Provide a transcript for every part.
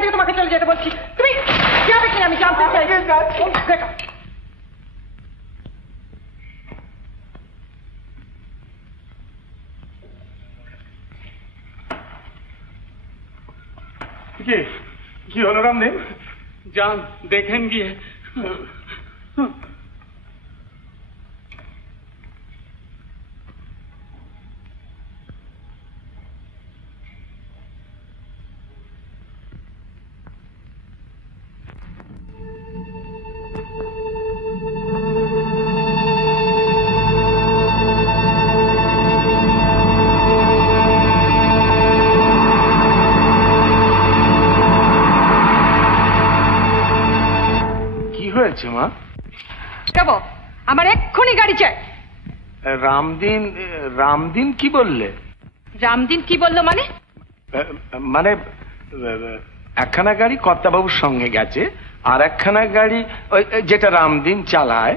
থেকে তোমাকে চলে যেতে বলছি। তুমি যাবে কিনা আমি জানতে চাই। কি হলো রামদিন? যান দেখেন গিয়ে। মা কেবল আমার এক্ষুনি গাড়ি চাই। রামদিন রামদিন কি বললে? রামদিন কি বললো মানে? মানে একখানা গাড়ি কর্তাবাবুর সঙ্গে গেছে, আর একখানা গাড়ি ওই যেটা রামদিন চালায়।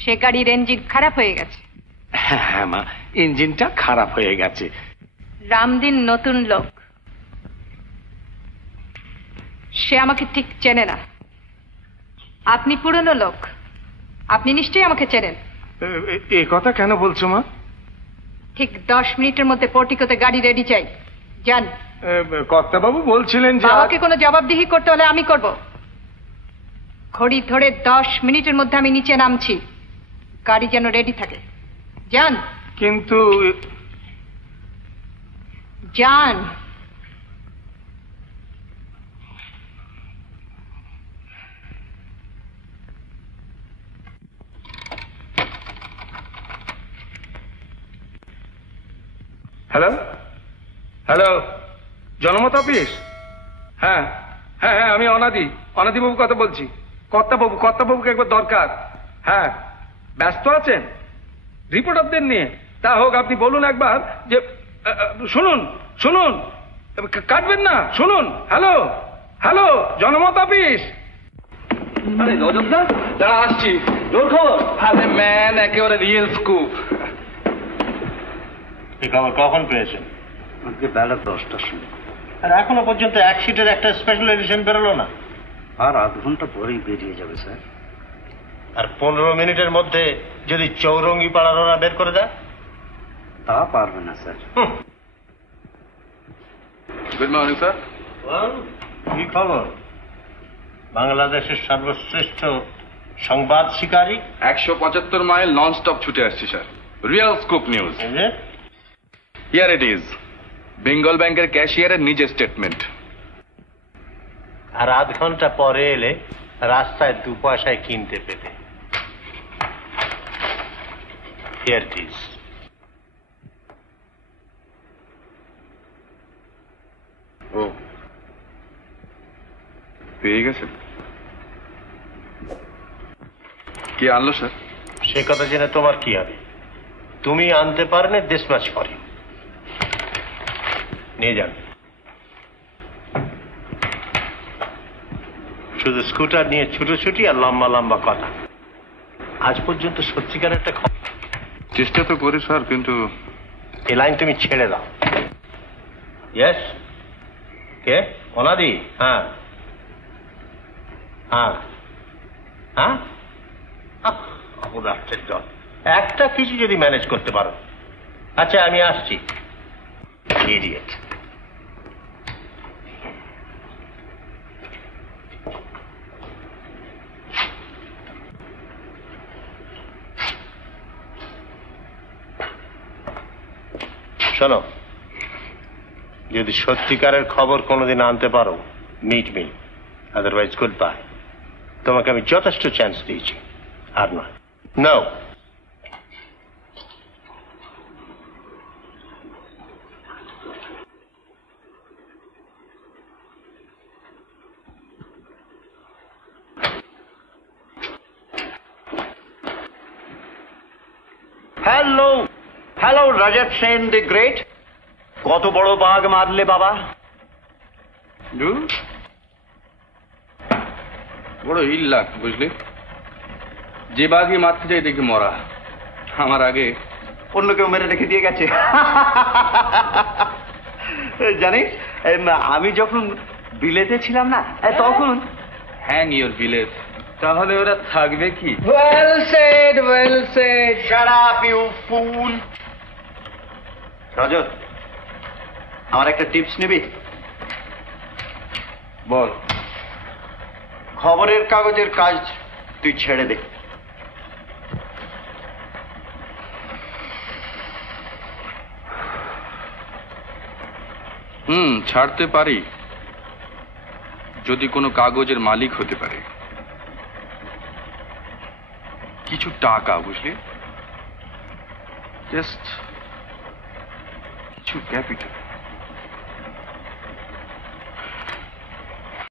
সে গাড়ির ইঞ্জিন খারাপ হয়ে গেছে। হ্যাঁ মা, ইঞ্জিনটা খারাপ হয়ে গেছে। রামদিন নতুন লোক, সে আমাকে ঠিক চেনে না। আপনি পুরনো লোক, আপনি নিশ্চয়ই আমাকে চেনেন। এ কথা কেন বলছো মা? ঠিক 10 মিনিটের মধ্যে পোর্টিকোতে গাড়ি রেডি চাই। যান। কর্তাবাবু বলছিলেন যে বাবাকে কোনো জবাবদিহি করতে হলে আমি করব। ঘড়ি ধরে 10 মিনিটের মধ্যে আমি নিচে নামছি, গাড়ি যেন রেডি থাকে। যান। কিন্তু যান। হ্যালো হ্যালো, জনমত অফিস? হ্যাঁ হ্যাঁ হ্যাঁ, আমি অনাদিবাবু কথা বলছি। কর্তাবাবুকে একবার দরকার। হ্যাঁ, ব্যস্ত আছেন রিপোর্টারদের নিয়ে? তা হোক, আপনি বলুন একবার যে শুনুন শুনুন, কাটবেন না, শুনুন। হ্যালো হ্যালো, জনমত অফিস? আরে রজতদা, দাঁড়া আসছি। আরে ম্যান, একেবারে রিয়েল স্কুপ। এই খবর কখন পেয়েছেন? আজকে বেলা 10টার সময়। আর এখনো পর্যন্ত এক সিটের একটা স্পেশাল এডিশন বেরোলো না? আর আধ ঘন্টা পরেই বেরিয়ে যাবে স্যার। আর 15 মিনিটের মধ্যে যদি চৌরঙ্গি পাড়ার ওরা বের করে দেয়? তা পারবে না স্যার। Good morning sir. কি খবর? বাংলাদেশের সর্বশ্রেষ্ঠ সংবাদ শিকারী 175 মাইল নন স্টপ ছুটে আসছি sir. Real scoop news. Here it is. Bengal ব্যাংকের ক্যাশিয়ারের নিজের স্টেটমেন্ট। আর আধ ঘন্টা পরে এলে রাস্তায় 2 পয়সায় কিনতে পেতে। Here it is. ও, পেয়ে গেছেন? কে আনলো স্যার? সে কথা জেনে তোমার কি হবে? তুমি আনতে পারলে দিস মাচ ফর ইউ। নিয়ে যান। শুধু স্কুটার নিয়ে ছুটোছুটি আর লম্বা লম্বা কথা। আজ পর্যন্ত সত্যিকার একটা খবর। চেষ্টা তো করি স্যার, কিন্তু এই লাইন তুমি ছেড়ে দাও। ইয়েস, কে? অনাদি? হ্যাঁ হ্যাঁ হ্যাঁ, রাত্রের জল। একটা কিছু যদি ম্যানেজ করতে পারো। আচ্ছা, আমি আসছি। ইডিয়েট। শোনো, যদি সত্যিকারের খবর কোনোদিন আনতে পারো, meet me, otherwise good bye. তোমাকে আমি যথেষ্ট চান্স দিয়েছি, আর নয়। No. Hello hello, Rajat Sen the great. কত বড় বাঘ মারলে বাবা? বড় ইল লাগ, বুঝলি? যে বাঘই মারতে চাই দেখি মরা। আমার আগে অন্য কেউ মেরে রেখে দিয়ে গেছে। জানিস, আমি যখন বিলেতে ছিলাম না তখন হ্যাং ইওর বিলেত, তাহলে ওরা থাকবে কি? Well said, well said. Shut up, you fool! রজত, আমার একটা টিপস নিবি? বল। খবরের কাগজের কাজ তুই ছেড়ে দে। ছাড়তে পারি যদি কোনো কাগজের মালিক হতে পারে, কিছু টাকা, বুঝলি, জাস্ট কিছু ক্যাপিটাল।